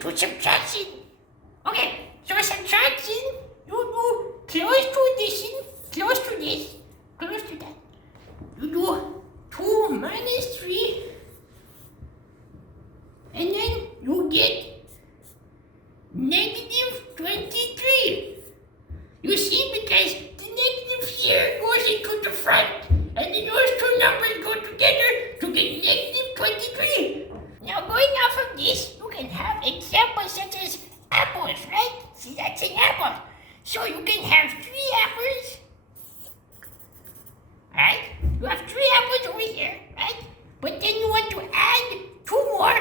to subtraction. Okay, so subtraction, you do close to addition, close to this, close to that. You do 2 minus 3, and then you get negative 23. You see, because the negative here goes into the front, and then those two numbers go together to get negative 23. Now, going off of this, you can have examples such as apples, right? See, that's an apple. So you can have 3 apples, right? You have 3 apples over here, right? But then you want to add 2 more.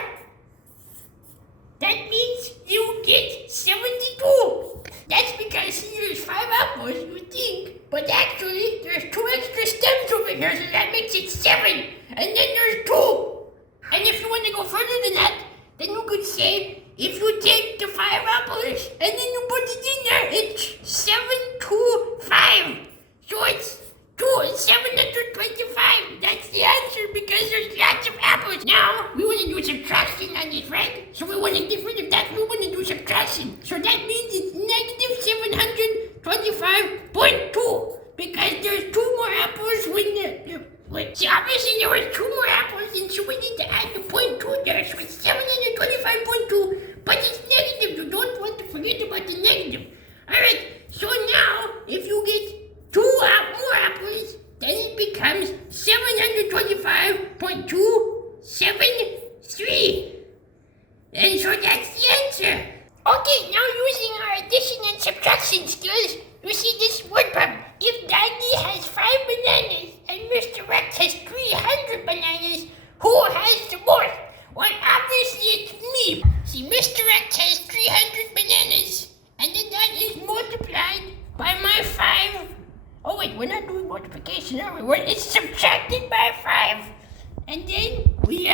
That means you get 72. That's because there's 5 apples, you think, but actually there's 2 extra stems over here, so that makes it 7. And then there's 2. And if you want to go further than that, then you could say, if you take the 5 apples and then you put it in there, it's 725. So it's 725. That's the answer because there's lots of apples. Now, we want to do subtraction on this, right? So we want to get rid of that. We want to do subtraction. So that means it's negative 725.2 because there's 2 more apples when see, obviously there were 2 more apples, and so we need to add the 0.2 there. So it's 725.2, but it's negative. You don't want to forget about the negative. Alright, so now, if you get 2 more apples, then it becomes 725.273. And so that's the answer. Okay, now using our addition and subtraction skills, you see this word problem. If Doggie has 5 bananas and Mr. Rex has 300 bananas, who has the most? Well, obviously it's me. See, Mr. Rex has 300 bananas, and then that is multiplied by my 5. Oh wait, we're not doing multiplication, are we? It's subtracted by 5. And then we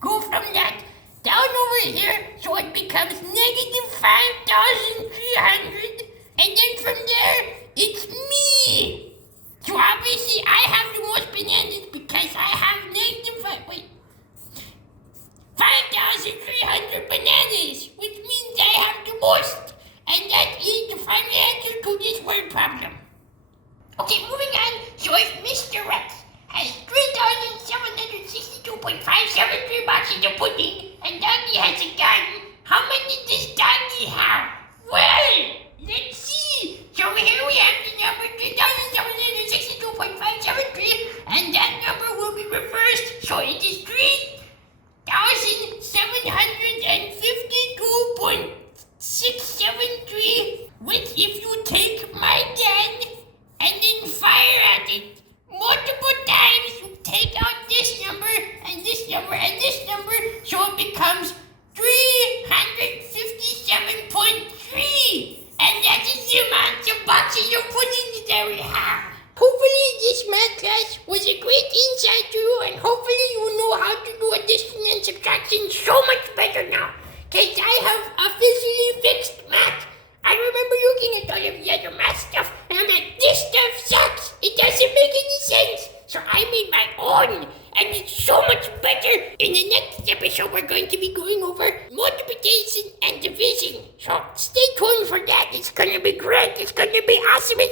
go from that down over here, so it becomes negative 5,300. And then from there, it's me. So obviously I have the most bananas because I have negative 5,300 bananas, which means I have the most. And that is the final answer to this word problem. Okay, moving on. So if Mr. Rex has 3,762.573 boxes of pudding and Doggie has a garden, how many does Doggie have? Well, let's see. So here we have the number 3,762.573, and that number will be reversed. So it is 3,752.673, which if you take my gun and then fire at it multiple times, you take out this number and this number and this number, so it becomes 357.3. And that is the amount of boxes of pudding that we have. Hopefully this math class was a great insight to you, and hopefully you know how to do addition and subtraction so much better now. Because I have officially fixed math. I remember looking at all of the other math stuff, and I'm like, this stuff sucks. It doesn't make any sense. So I made my own, and it's so much better. In the next episode, we're going to be going over multiplication and division. So stay tuned for that. It's going to be great. It's going to be awesome.